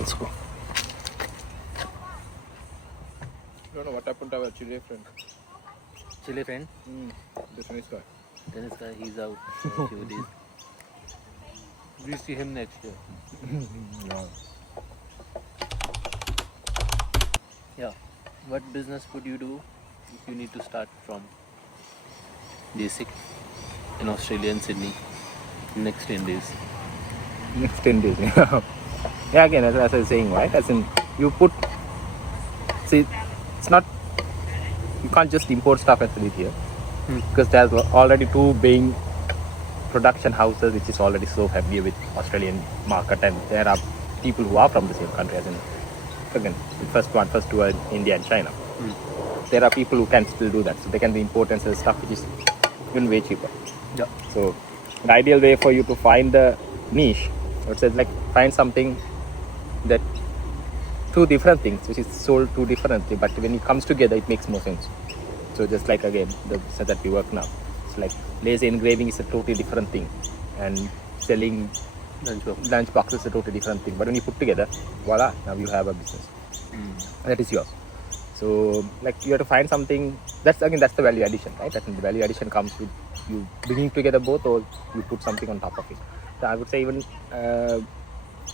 Let's go. Don't know what happened to our Chile friend. Chile friend? The tennis guy. Tennis guy, he's out for a few days. We see him next year. No. Yeah. What business would you do if you need to start from basic in Australia and Sydney next 10 days? Next 10 days. Yeah, again, as I was saying, right? As in, you put. See, it's not. You can't just import stuff and sell it here. Because there's already two main production houses which is already so familiar with Australian market, and there are people who are from the same country. As in, again, the first two are India and China. There are people who can still do that, so they can import and sell stuff which is even way cheaper. Yeah. So the ideal way for you to find the niche, I would say, like find something that two different things which is sold two differently, but when it comes together it makes more sense. So just like again the business that we work now, it's like laser engraving is a totally different thing, and selling lunch boxes is a totally different thing. But when you put together, voila, now you have a business. That is yours. So like you have to find something that's the value addition, right? I think the value addition comes with you bringing together both, or you put something on top of it. So I would say even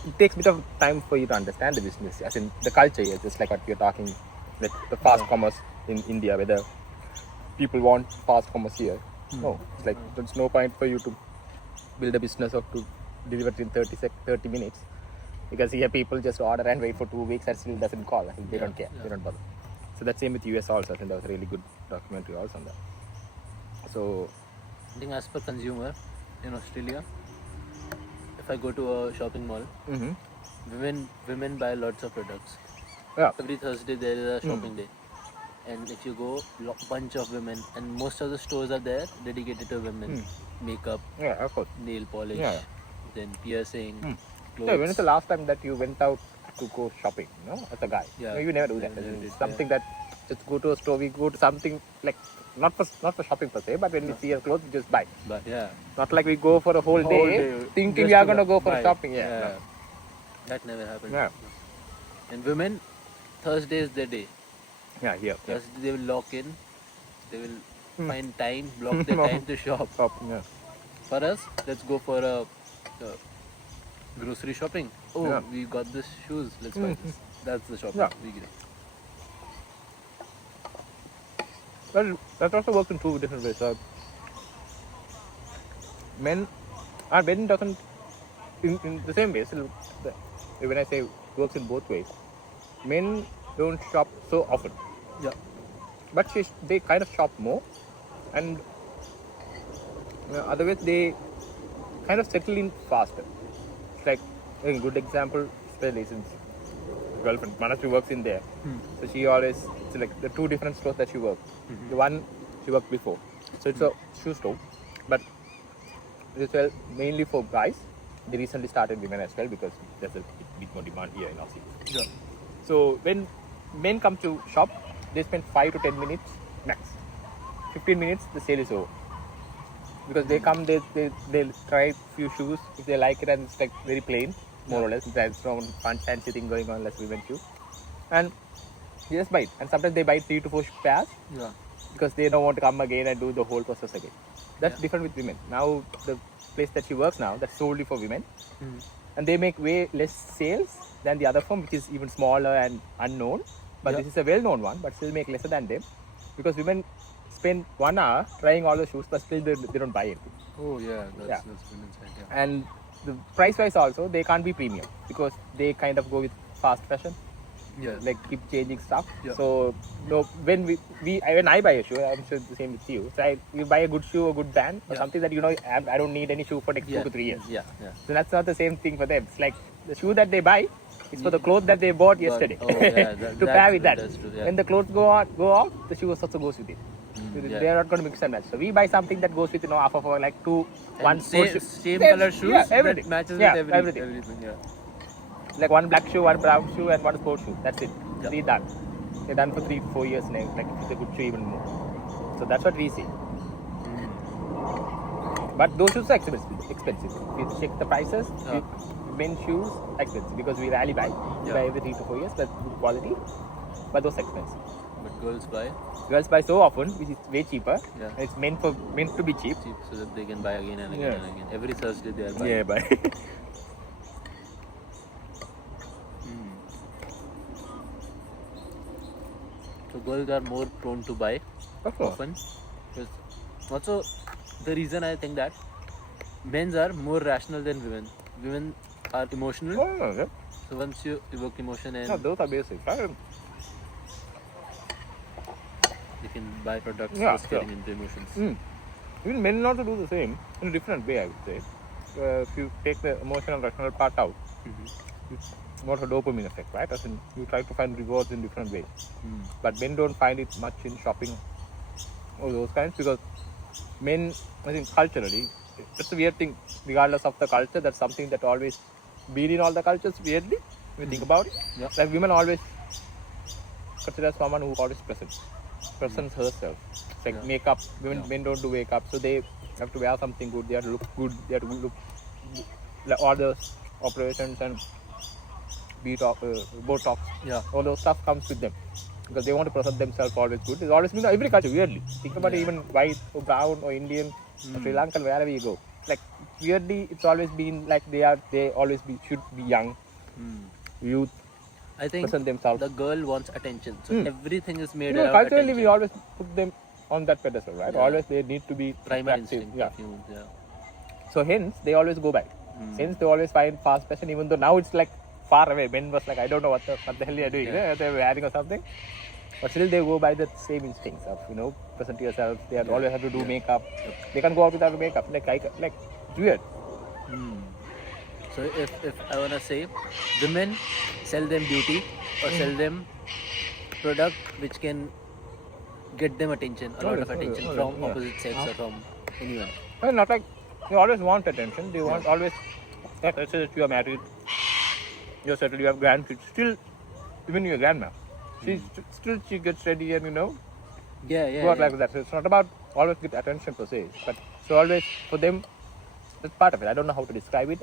it takes a bit of time for you to understand the business, as in the culture here, just like what we are talking, like the fast commerce in India, whether people want fast commerce here. No, it's like there's no point for you to build a business or to deliver it in 30 minutes, because here people just order and wait for 2 weeks and still doesn't call. I think they don't care, they don't bother. So that's same with US also. I think that was a really good documentary also on that. So I think as per consumer in Australia, if I go to a shopping mall, women buy lots of products. yeah, Every Thursday there is a shopping day, and if you go, bunch of women, and most of the stores are there dedicated to women. Makeup, yeah, of course. nail polish, then piercing, clothes. So when is the last time that you went out to go shopping, as a guy? Yeah. No, you never do that. I never did, Something that just go to a store, we go to something like not for shopping per se, but when we see a clothes, we just buy. But yeah, Not like we go for a whole day thinking we are going to go for shopping. Yeah. That never happened. Yeah. And women, Thursday is their day. Yeah, here. Thursday they will lock in, they will find time, block their time to shop. Yeah. For us, let's go for a grocery shopping. Oh, we got this shoes, let's buy this. That's the shopping we get. Well, that also works in two different ways. Men doesn't in the same way. So when I say works in both ways, men don't shop so often. Yeah. But they kind of shop more, and otherwise they kind of settle in faster. It's like a good example, especially since girlfriend Manasri works in there, so she always, it's like the two different stores that she works. The one she worked before, so it's a shoe store, but it's mainly for guys. They recently started women as well because there's a bit more demand here in Aussie. Yeah. So when men come to shop, they spend 5 to 10 minutes max. 15 minutes, the sale is over. Because they come, they'll try few shoes. If they like it, and it's like very plain, more or less. There's no fancy thing going on unless women shoe. And they just buy it. And sometimes they buy 3 to 4 pairs. Yeah. Because they don't want to come again and do the whole process again. That's different with women. Now, the place that she works now, that's solely for women. And they make way less sales than the other firm, which is even smaller and unknown. But this is a well-known one, but still make lesser than them. Because women spend 1 hour trying all the shoes, but still they don't buy anything. Oh yeah, that's women's side. Yeah. And the price-wise also, they can't be premium because they kind of go with fast fashion. Yeah. Like keep changing stuff. Yeah. So when I buy a shoe, I'm sure the same with you. So you buy a good shoe, a good band, or something that I don't need any shoe for next 2 to 3 years. Yeah. So that's not the same thing for them. It's like the shoe that they buy is for the clothes that they bought yesterday. Oh, yeah, to pair with that. That's true, yeah. When the clothes go out, the shoe also goes with it. They are not going to mix and match. So we buy something that goes with half of our like one same color shoes. Yeah, everything that matches with everything. Yeah. Like one black shoe, one brown shoe, and one sports shoe. That's it. Yeah. 3 done. They're done for 3 to 4 years now. Like it's a good shoe even more. So that's what we see. But those shoes are expensive. If you check the prices, men's shoes expensive because we rarely buy. We buy every 3 to 4 years, but good quality. But those expensive. But girls buy Girls buy so often, which is way cheaper. Yeah. And it's meant to be cheap. cheap so that they can buy again and again Yeah. and again. Every Thursday they are buying. Yeah, buy. So girls are more prone to buy Of course. often. Because also the reason I think that men's are more rational than women. Women are emotional. Oh, yeah. So once you evoke emotion and No, those are basic. Right? you can buy products Yeah, just getting into emotions. Even men also do the same in a different way, I would say. If you take the emotional rational part out, it's more of a dopamine effect, right? As in, you try to find rewards in different ways. But men don't find it much in shopping or those kinds because men, I think culturally, it's a weird thing. Regardless of the culture, that's something that always been in all the cultures. Weirdly, when you think about it, Yeah. like women always consider someone who always presents herself. It's like Yeah. makeup. Women, Yeah. men don't do makeup, so they have to wear something good. They have to look good. They have to look like all the operations and Botox. Yeah. All those stuff comes with them because they want to present themselves always good. It's always been every culture. Weirdly, think about it, even white or brown or Indian or Sri Lankan, wherever you go. Like weirdly, it's always been like they always should be young, youth, I think present themselves. the girl wants attention. So everything is made You know, around culturally, attention. we always put them on that pedestal, right? Yeah. Always they need to be Primal attractive. instinct Yeah. of humans. Yeah. So hence they always go back. Hence they always find fast fashion, even though now it's like far away. Men was like, I don't know what the hell you're doing. Yeah. They're wearing or something. But still they go by the same instincts of, present yourself. They always have to do makeup. They can't go out without makeup. Like it's weird. So if I wanna say, women sell them beauty or sell them product which can get them attention, a lot of attention from opposite sex or from anyone. Well, not like they always want attention. They want always. Let's say that you are married, you're settled, you have grandkids. Still, even your grandma, she gets ready and Yeah. go out like that. So it's not about always get attention per se, but it's always for them. That's part of it. I don't know how to describe it.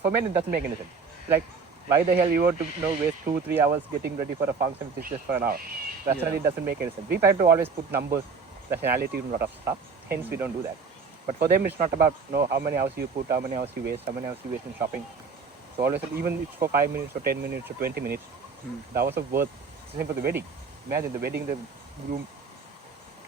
For men, it doesn't make any sense. Like, why the hell you want to waste 2-3 hours getting ready for a function which is just for an hour? Rationally, it doesn't make any sense. We try to always put numbers, rationality in a lot of stuff. Hence, we don't do that. But for them, it's not about how many hours you put, how many hours you waste, how many hours you waste in shopping. So always, even if it's for 5 minutes or 10 minutes or 20 minutes, the hours of worth. Same for the wedding. Imagine the wedding, the groom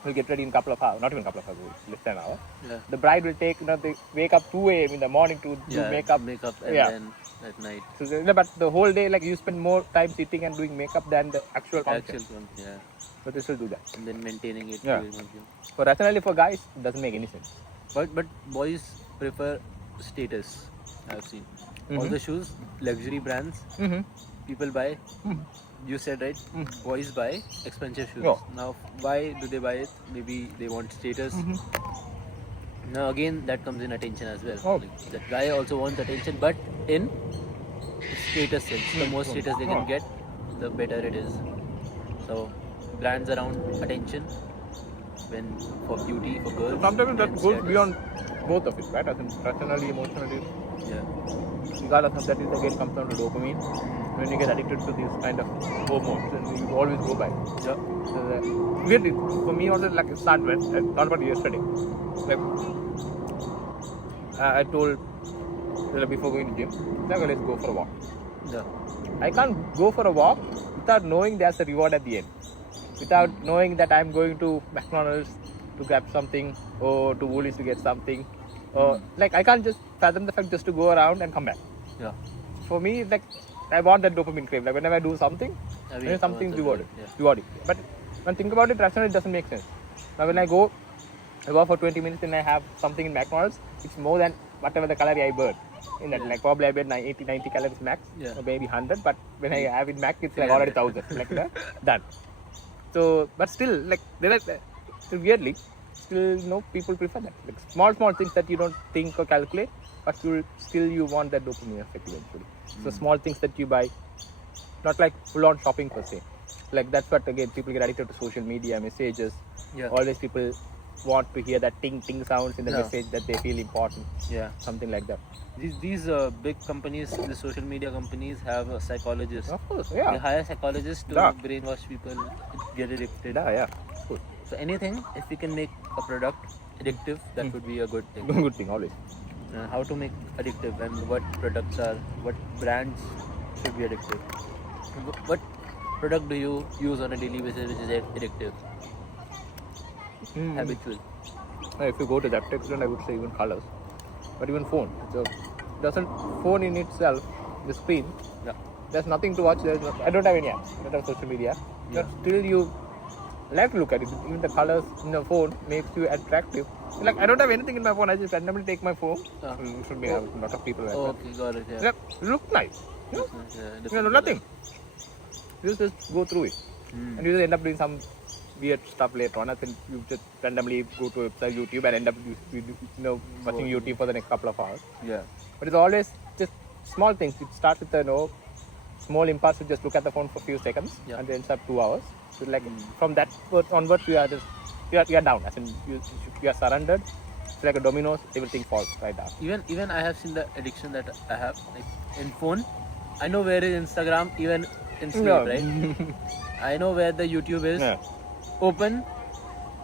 will get ready in a couple of hours, not even a couple of hours, less than an hour. Yeah. The bride will take, they wake up 2 a.m. in the morning to do makeup. And then at night. So, but the whole day, like you spend more time sitting and doing makeup than the actual function. Yeah. But they still do that. And then maintaining it. Yeah. doing what you- For rationally, for guys, it doesn't make any sense. But boys prefer status. I've seen all the shoes, luxury brands. People buy. You said right. Boys buy expensive shoes. Yeah. Now, why do they buy it? Maybe they want status. Now again, that comes in attention as well. Oh. Like, that guy also wants attention, but in status sense. The more status they can get, the better it is. So brands around attention, when for beauty, for girls. Sometimes that and goes status. beyond both of it, right? As in rationally, emotionally. Yeah. Regardless of that, it again comes down to dopamine. When you get addicted to these kind of hormones, and you always go by. Yeah. So weirdly, for me also, like it started when I thought about it yesterday. Like I told before going to gym, like, let's go for a walk. Yeah. I can't go for a walk without knowing there's a reward at the end. Without knowing that I'm going to McDonald's to grab something or to Woolies to get something. Or like I can't just fathom the fact just to go around and come back. Yeah. For me, like I want that dopamine crave. Like whenever I do something, something rewarded. Rewarding. But when I think about it, rationally it doesn't make sense. Now when I go for 20 minutes and I have something in McDonald's, it's more than whatever the calorie I burn. In that, like probably I burn 80, 90 calories max, or maybe 100. But when I have it max, it's like already 1,000. Like done. So, but still, like weirdly, still people prefer that. Like small things that you don't think or calculate, but still you want that dopamine effect eventually. So small things that you buy, not like full-on shopping per se. Like that's what again people get addicted to social media, messages. Yeah. Always people want to hear that ting ting sounds in the Yeah. message that they feel important, Yeah. something like that. These big companies, the social media companies have a psychologist. Of course, They yeah, hire psychologists to Yeah. brainwash people, get addicted. yeah, of course. So anything, if we can make a product addictive, that would be a good thing. Good thing always. How to make addictive and what products are, what brands should be addictive. What product do you use on a daily basis which is addictive, habitual? If you go to that extent, I would say even colors, but even phone. So doesn't phone in itself, the screen, Yeah. there's nothing to watch. I don't have any apps. I don't have social media. Yeah. But still you like to look at it. Even the colors in the phone makes you attractive. Like I don't have anything in my phone. I just randomly take my phone. Should be a lot of people like that. Okay, got it. Yeah. Yeah, look nice. You know? Yeah, You know, nothing. You just go through it, and you just end up doing some weird stuff later on. I think you just randomly go to a website, YouTube, and end up watching YouTube for the next couple of hours. Yeah. But it's always just small things. It starts with small impulse to just look at the phone for a few seconds, Yeah. and then ends up 2 hours. So like from that onwards, you are down. As in you are surrendered. It's like a dominoes. Everything falls right down. Even I have seen the addiction that I have, like in phone. I know where is Instagram even in sleep, Yeah. right? I know where the YouTube is. Yeah. Open,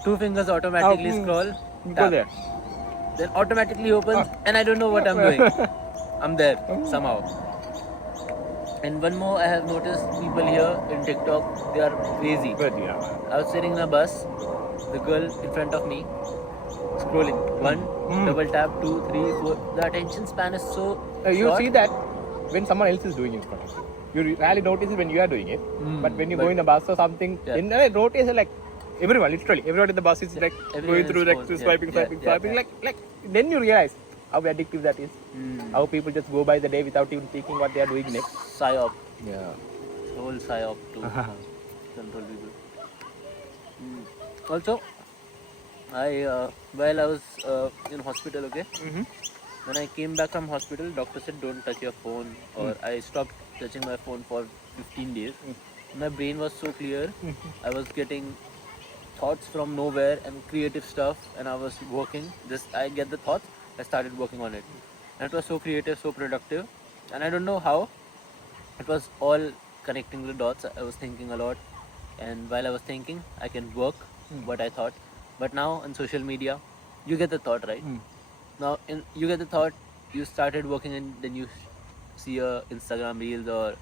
2 fingers automatically scroll, Go tap. there. Then automatically opens, and I don't know what I'm doing. I'm there somehow. And one more, I have noticed people here in TikTok, they are crazy. But yeah. I was sitting in a bus, the girl in front of me, scrolling. 1, double tap, 2, 3, 4. The attention span is so You short. see that when someone else is doing it for you. You rarely notice it when you are doing it. But when you go in a bus or something, Yeah. in a road is like everyone, literally, everyone in the bus is like Everyone going is through like phone. swiping, Yeah, swiping. yeah. Like then you realize how addictive that is. How people just go by the day without even thinking what they are doing next. Psyop. Yeah. Whole psyop to control people. Also, while I was in hospital, okay, when I came back from hospital, doctor said don't touch your phone, or I stopped touching my phone for 15 days. My brain was so clear. I was getting thoughts from nowhere and creative stuff, and I was working. I get the thoughts, I started working on it, and it was so creative, so productive, and I don't know how. It was all connecting the dots. I was thinking a lot, and while I was thinking, I can work what I thought. But now on social media, you get the thought, right? Now you get the thought, you started working, and then you see a Instagram reels or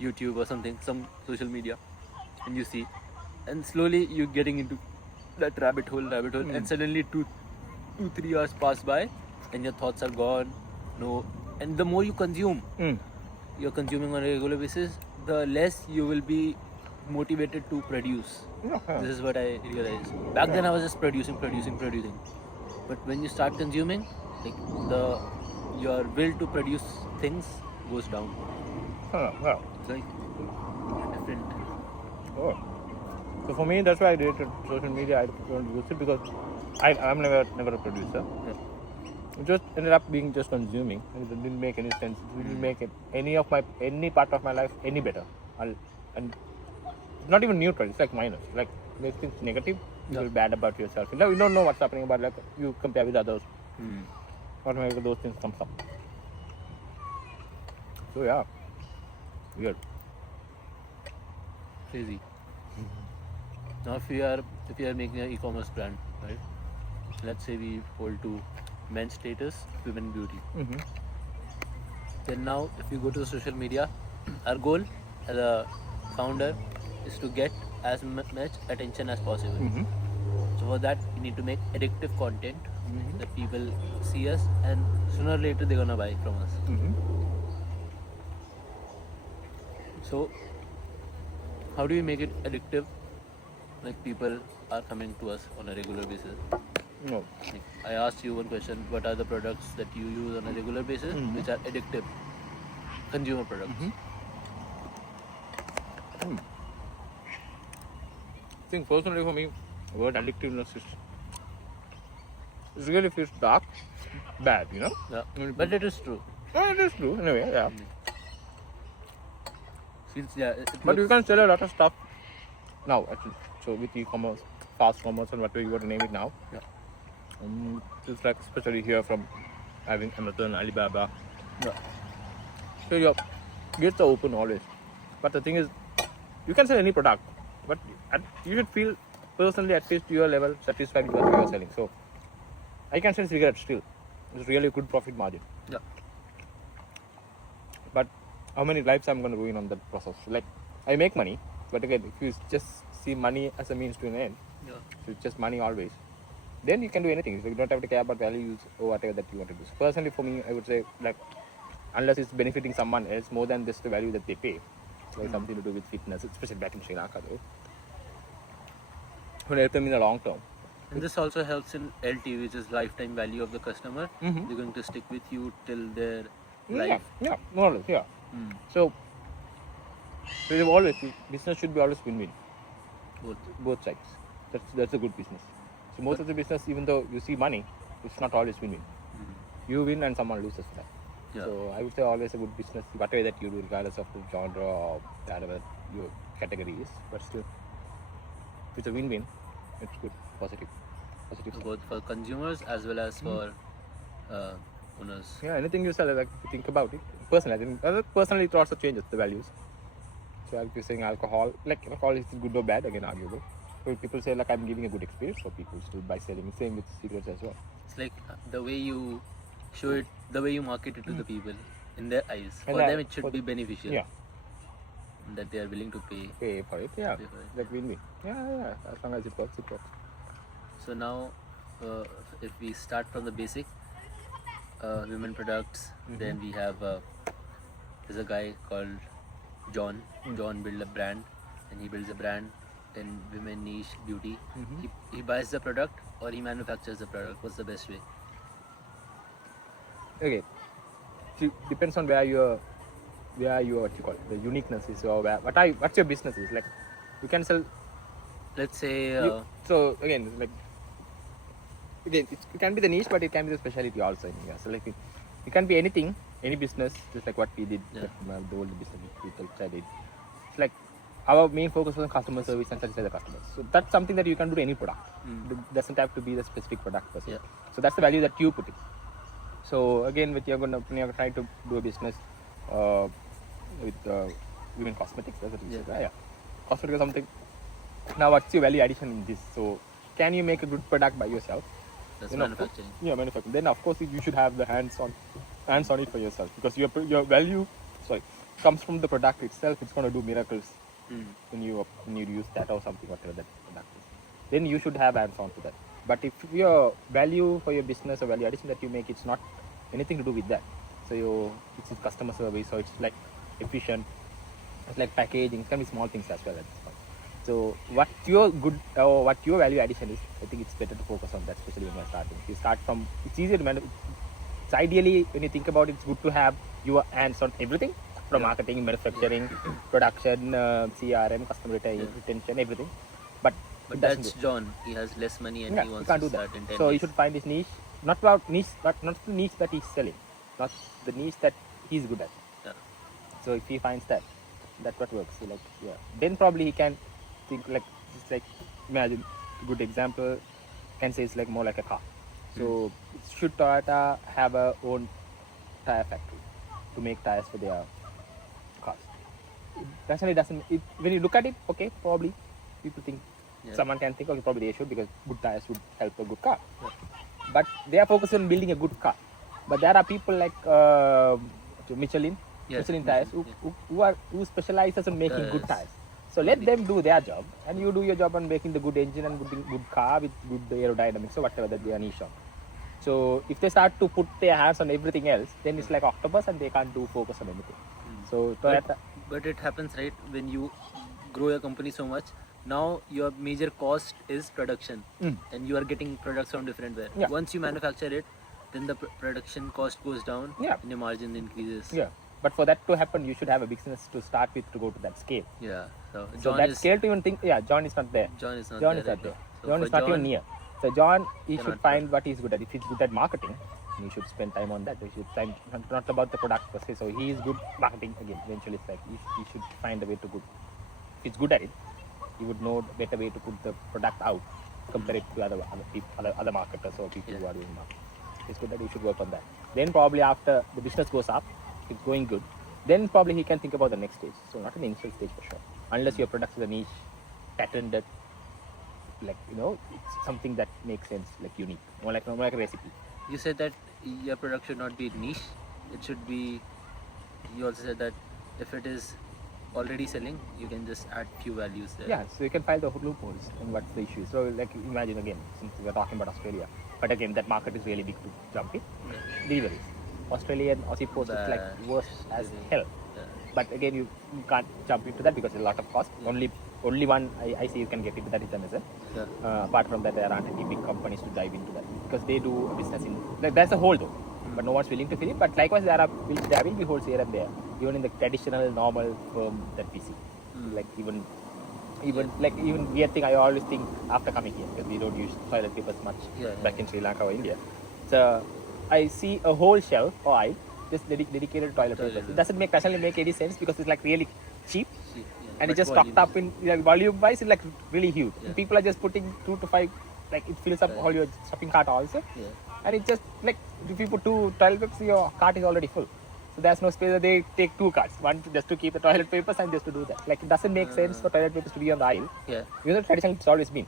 YouTube or something, some social media, and you see, and slowly you're getting into that rabbit hole, and suddenly 2-3 hours pass by, and your thoughts are gone. No, and the more you consume, you're consuming on a regular basis, the less you will be motivated to produce. This is what I realized. Back then I was just producing. But when you start consuming, like your will to produce things goes down. Wow. It's like different. Oh. So for me, that's why I deleted social media. I don't use it because I'm never a producer. Yeah. It just ended up being just consuming. It didn't make any sense. It didn't make any part of my life any better. And it's not even neutral. It's like minus. Like makes things negative. You feel bad about yourself. You don't know what's happening about, like you compare with others. Automatically those things comes up. So yeah, weird. Crazy. Now if we are making an e-commerce brand, right? Let's say we hold to men's status, women beauty. Then now if you go to the social media, our goal as a founder is to get as much attention as possible. So for that we need to make addictive content that people see us, and sooner or later they're gonna buy from us. So how do we make it addictive? Like people are coming to us on a regular basis. No. Like, I asked you one question: what are the products that you use on a regular basis which are addictive consumer products? I think personally for me, the word addictiveness is really feels dark, bad, you know? Yeah. But it is true. Yeah, it is true, anyway, yeah. Feels, yeah, But you can sell a lot of stuff now, actually. So with e-commerce, fast commerce or whatever you want to name it now. Yeah. It's like especially here from having Amazon, Alibaba. Yeah. So your gates are open always. But the thing is, you can sell any product, but you should feel personally at least to your level satisfied with what you are selling. So I can sell cigarettes still. It's really a good profit margin. Yeah. But how many lives I'm going to ruin on that process? Like I make money, but again, if you just see money as a means to an end, Yeah. so it's just money always, then you can do anything. So you don't have to care about values or whatever that you want to do. So personally, for me, I would say like unless it's benefiting someone else more than just the value that they pay, like something to do with fitness, especially back in Sri Lanka though, will help them in the long term. And this also helps in LT, which is lifetime value of the customer. Mhm. They're going to stick with you till their Yeah, life. yeah, more or less, yeah. So there's always business should be always win-win, both sides. That's a good business. So most of the business, even though you see money, it's not always win-win. You win and someone loses for that. Yeah. So I would say always a good business, whatever that you do, regardless of the genre or whatever your category is, but still, if it's a win-win, it's good, positive So stuff. both for consumers as well as for owners. Yeah, anything you sell, like if you think about it, personally, I think personally it also changes the values. So I'll be saying alcohol, like alcohol is good or bad, again arguable. So people say like I'm giving a good experience for people still by selling. Same with cigarettes as well. It's like the way you show it, the way you market it to the people in their eyes. And For that- them, it should for be beneficial. Yeah, That they are willing to pay. pay for it. Yeah, Pay for it. like win-win. Yeah. As long as it works, it works. So now, if we start from the basic, women products, then we have there's a guy called John. John built a brand, and he builds a brand in women niche beauty. He buys the product or he manufactures the product. What's the best way? Okay, so depends on where your what you call it, the uniqueness is, or what's your business is. Like you can sell. Let's say So again, it's like again, it can be the niche, but it can be the specialty also. Yeah. So like it can be anything, any business, just like what we did, Yeah. like, the old business people said it. It's like our main focus was on customer service and satisfy the customers. So that's something that you can do to any product. It doesn't have to be the specific product per se. Yeah. So that's the value that you put in. So again, with when you're trying to do a business with women cosmetics, that's what you said, right? Yeah. Cosmetics or something. Now, what's your value addition in this? So, can you make a good product by yourself? that's You know, manufacturing. Yeah, manufacturing. Then, of course, you should have the hands on it for yourself, because your value, comes from the product itself. It's going to do miracles when you use that or something, whatever that product is. Then you should have hands on to that. But if your value for your business or value addition that you make, it's not anything to do with that. So it's customer service, so it's like efficient. It's like packaging. It can be small things as well at this point. So what your value addition is, I think it's better to focus on that, especially when you're starting. You start from, it's easier to it's ideally, when you think about it, it's good to have your hands on everything, from marketing, manufacturing, production, CRM, customer retention, everything. But that's John. He has less money and he you wants can't to do that. start in 10 So you days. should find his niche, not about niche, but not the niche that he's selling, not the niche that he's good at. Yeah. So if he finds that, that's what works. So then probably he can think like, just like, imagine a good example, can say it's like more like a car. So should Toyota have a own tire factory to make tires for their cars? It doesn't. When you look at it, okay, probably people think, someone can think, okay, probably they should, because good tires would help a good car. But they are focused on building a good car. But there are people like Michelin tires who specializes in making good tires. So let them do their job, and you do your job on making the good engine and good car with good aerodynamics or whatever that they are niche on. So if they start to put their hands on everything else, then it's like octopus and they can't do focus on anything. So Toyota. But it happens, right, when you grow your company so much. Now your major cost is production, and you are getting products from different where. Yeah. Once you manufacture it, then the production cost goes down, and your margin increases. Yeah. But for that to happen, you should have a business to start with to go to that scale. Yeah. So So John that is scale to even think, John is not there. John is not John there. is not right there. now. So John for is not even near. So John, he should cannot find what he's good at. If he's good at marketing, he should spend time on that. He should time not about the product per se. So he is good marketing again. Eventually, it's like he should find a way to good. If he's good at it, he would know better way to put the product out compare it to other marketers or people who are doing marketing. It's good that you should work on that. Then probably after the business goes up, it's going good, then probably he can think about the next stage. So not an initial stage for sure. Unless your product is a niche, patented, like, you know, it's something that makes sense, like unique, more like a recipe. You said that your product should not be niche. It should be. You also said that if it is already selling, you can just add few values there. Yeah, so you can find the loopholes and what's the issue. So like imagine again, since we're talking about Australia, but again that market is really big to jump in. Deliveries. Australian Aussie Post is like worse as hell. Yeah. But again, you can't jump into that because there's a lot of cost. Only one I see you can get into that is Amazon. Yeah. Apart from that, there aren't any big companies to dive into that because they do a business in. That's a hole though, but no one's willing to fill it. But likewise, there will be holes here and there, even in the traditional normal firm that we see. Like even weird thing I always think after coming here, because we don't use toilet papers much back in Sri Lanka or India. So I see a whole shelf or aisle just dedicated to toilet papers. It doesn't make any sense because it's like really cheap. And it's just stocked up in volume wise, it's like really huge. And people are just putting 2 to 5, like it fills up all your shopping cart also. And it's just like if you put 2 toilet papers, your cart is already full. So there's no space that they take 2 carts, one just to keep the toilet papers and just to do that. Like it doesn't make sense for toilet papers to be on the aisle. You know, traditionally it's always been.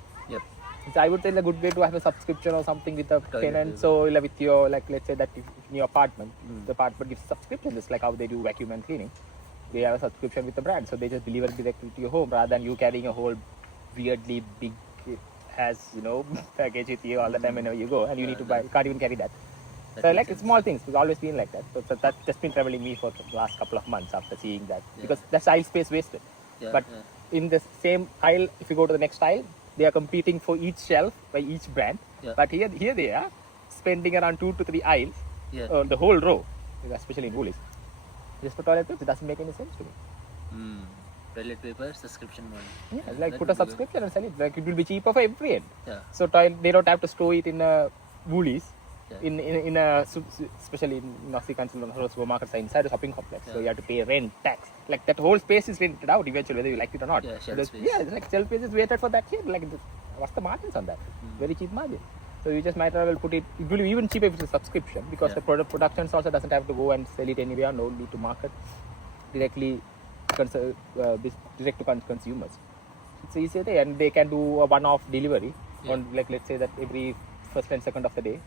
So I would say it's a good way to have a subscription or something with a tenant. So with your, like let's say that if in your apartment, the apartment gives subscription, just like how they do vacuum and cleaning. They have a subscription with the brand, so they just deliver it directly to your home rather than you carrying a whole weirdly big package with you all the time whenever you go, and you need to buy. You can't even carry that. So like it's small things. It's always been like that. So that's just been troubling me for the last couple of months after seeing that, because that's aisle space wasted. But in the same aisle, if you go to the next aisle, they are competing for each shelf by each brand. But here they are spending around 2 to 3 aisles on the whole row, especially in Woolies. Just for toilet paper, it doesn't make any sense to me. Toilet paper subscription model. Yeah, like put a subscription and sell it. Like it will be cheaper for every end. So they don't have to store it in Woolies, in a especially in Aussie countries, supermarkets are inside a shopping complex. So you have to pay rent, tax. Like that whole space is rented out eventually, whether you like it or not. It's like shelf space is weighted for that shit. Like what's the margins on that? Very cheap margin. So you just might as well put it. It will be even cheaper if it's a subscription, because the production also doesn't have to go and sell it anywhere. No need to market directly, direct to consumers. It's easier there, and they can do a one-off delivery on, like let's say that every 1st and 2nd of the day,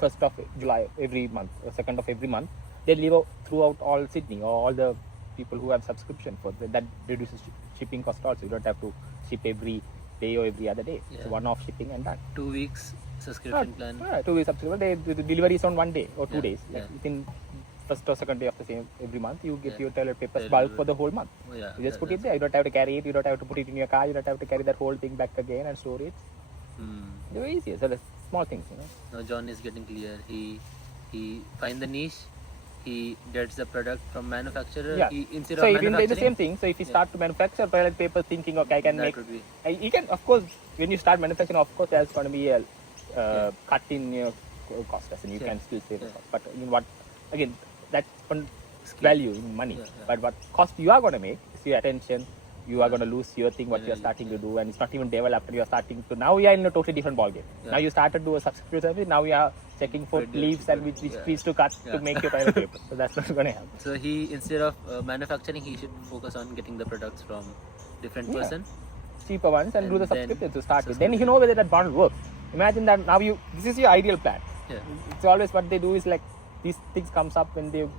1st of July every month or 2nd of every month, they deliver throughout all Sydney or all the people who have subscription for that reduces shipping cost also. You don't have to ship every day or every other day. It's one-off shipping and done. 2 weeks subscription plan. 2 weeks subscription. The delivery is on 1 day or 2 days. Like within 1st or 2nd day of the same every month, you get your toilet papers bulk for the whole month. You just put it there. You don't have to carry it. You don't have to put it in your car. You don't have to carry that whole thing back again and store it. It's very easier. So that's small things, Now John is getting clear. He find the niche. He gets the product from manufacturer. Instead of manufacturing, the same thing. So if you start to manufacture toilet paper, thinking, okay, I can make. You can, of course, when you start manufacturing, of course, there's going to be a cut in your cost, and you can still save the cost. But again, that's on value in money. But what cost you are going to make is your attention. You are going to lose your thing, what you are starting to do, and it's not even developed. And you are starting to, now you are in a totally different ballgame. Now you started to do a subscription service. Now you are checking for leaves and which trees to cut to make your toilet paper. So that's not going to happen. So he, instead of manufacturing, he should focus on getting the products from different person, cheaper ones, and do the subscription to start with. Then you know whether that model works. Imagine that now this is your ideal plan. It's always what they do is like these things comes up when you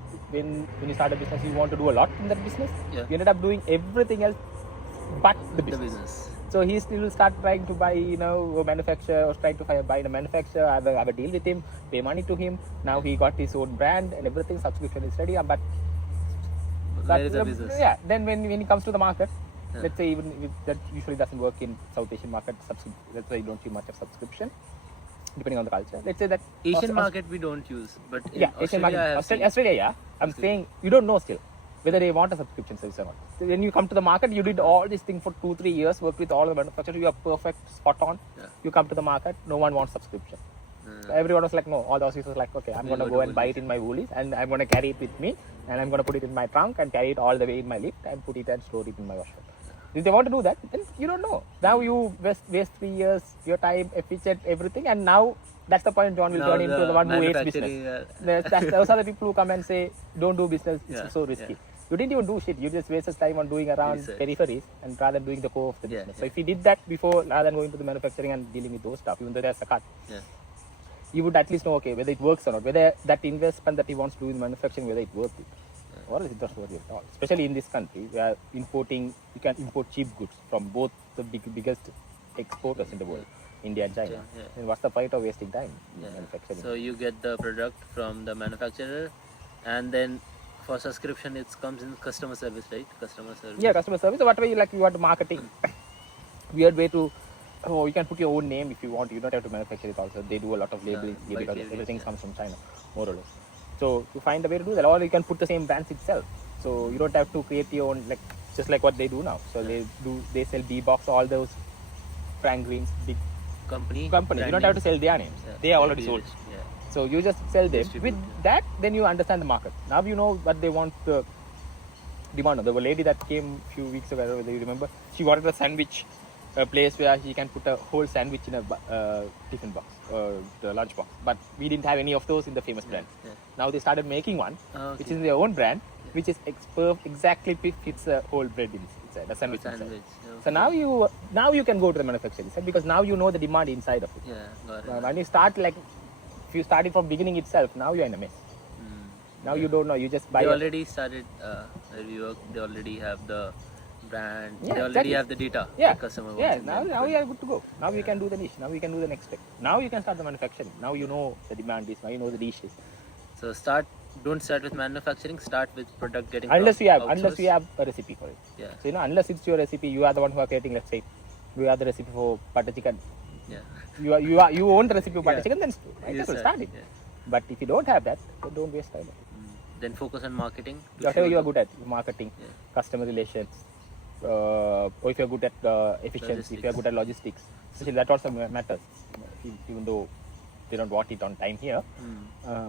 start a business, you want to do a lot in that business. You ended up doing everything else but the business. So he still start trying to buy, a manufacturer, or trying to buy a manufacturer, have a deal with him, pay money to him. Now he got his own brand and everything, subscription is ready. But where is the business? Then when he comes to the market, let's say even if that usually doesn't work in South Asian market, that's why you don't see much of subscription, depending on the culture. Let's say that Asian market we don't use, but in Asian market, Australia, I'm saying you don't know still whether they want a subscription service or not. So when you come to the market, you did all these things for 2-3 years, work with all the manufacturers, you are perfect, spot on. You come to the market, no one wants subscription. So everyone was like, no, all the Aussies was like, okay, I'm going to go and buy it in my Woolies, and I'm going to carry it with me, and I'm going to put it in my trunk and carry it all the way in my lift and put it and store it in my washer. If they want to do that, then you don't know. Now you waste 3 years, your time, efficient, everything, and now that's the point John will Now turn into the one who hates manufacturing, business. Those are the people who come and say, don't do business, it's Yeah, so risky. You didn't even do shit. You just wasted time on doing around Research. peripheries and rather than doing the core of the Yeah, business. yeah. So if you did that before, rather than going to the manufacturing and dealing with those stuff, even though there's a cut, Yeah. you would at least know, okay, whether it works or not, whether that investment that he wants to do in manufacturing, whether it's worth it. Or is it not worth it at all? Especially in this country, where you can import cheap goods from both the biggest exporters in the world, India and China. Yeah. Then what's the point of wasting time in Yeah. manufacturing? So you get the product from the manufacturer, and then for subscription it comes in customer service, right? Customer service. Yeah, customer service. So whatever you like, you want marketing. Weird way to. Oh, you can put your own name if you want. You don't have to manufacture it also. They do a lot of labeling white because labeling, everything yeah. comes from China, more or less. So you find a way to do that, or you can put the same brands itself. So you don't have to create your own, like just like what they do now. So they sell B-Box, all those Frank Green's big Company. you don't have to sell their names. Yeah. They are already sold. Yeah. So you just sell them. Distribute, With that, then you understand the market. Now you know what they want the demand on. There was a lady that came a few weeks ago, whether you remember, she wanted a sandwich place where she can put a whole sandwich in a tiffin box, the lunch box. But we didn't have any of those in the famous brand. Yeah. Now they started making one, Okay. which is their own brand, which is exactly fits a whole bread inside, a sandwich inside. Sandwich. So now you can go to the manufacturing side because now you know the demand inside of it. Yeah, got it. When you start if you started from beginning itself, now you're in a mess. Now you don't know. You just buy. They already started where we work. They already have the brand. Yeah, they already exactly. have the data. Yeah. The customer wants Yeah. it, Now then we are good to go. Now we can do the niche. Now we can do the next step. Now you can start the manufacturing. Now you know the demand is. Now you know the niche is. So don't start with manufacturing. Start with product getting. Unless you have outsourced. a recipe for it. Yeah. So unless it's your recipe, you are the one who are creating. Let's say, you are the recipe for butter chicken. Yeah. You own the recipe for butter Yeah. chicken. Then start it. Yeah. But if you don't have that, then don't waste time. Then focus on marketing. to Whatever show you are the- good at, marketing, Yeah. customer relations, or if you're good at efficiency, if you're good at logistics, especially that also matters. Even though they don't want it on time here,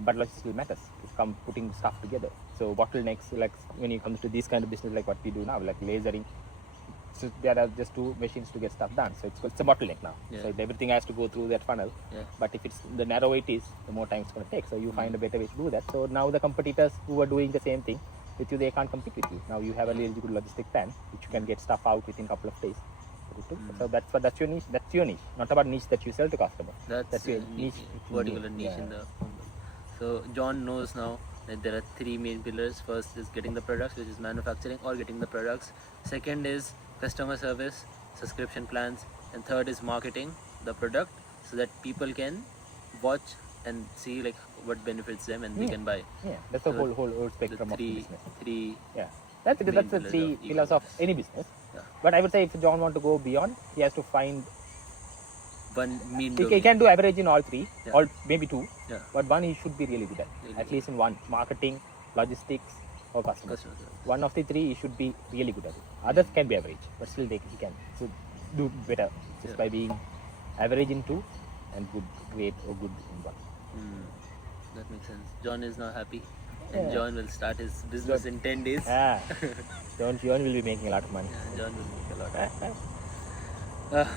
but logistics matters. It's putting stuff together. So bottlenecks, like when it comes to this kind of business, like what we do now, like lasering. So there are just two machines to get stuff done. So it's a bottleneck now. Yeah. So everything has to go through that funnel. Yeah. But if it's the narrower it is, the more time it's going to take. So you find a better way to do that. So now the competitors who are doing the same thing with you, they can't compete with you. Now you have a really good logistic plan, which you can get stuff out within a couple of days. So that's your niche. That's your niche. Not about niche that you sell to customer. That's your a niche. particular niche Yeah. in the. So John knows now that there are three main pillars. First is getting the products, which is manufacturing or getting the products. Second is customer service, subscription plans, and third is marketing the product so that people can watch and see like what benefits them and they can buy. Yeah, that's the So whole spectrum of the business. Three. Yeah, that's the main three pillars of pillars of e-commerce. any business. Yeah. But I would say if John want to go beyond, he has to find. One mean He domain. can do average in all three, Yeah. or maybe two. Yeah. But one he should be really good at. Really At least in one: marketing, logistics, or customer. Customer service. One of the three he should be really good at it. Others can be average, but still he can do better just by being average in two and great or good in one. That makes sense. John is now happy, and Yeah. John will start his business in 10 days. Ah, John will be making a lot of money. Yeah, John will make a lot. Ah,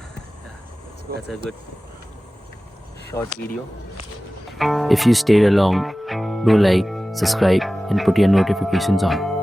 That's a good short video. If you stayed along, do like, subscribe, and put your notifications on.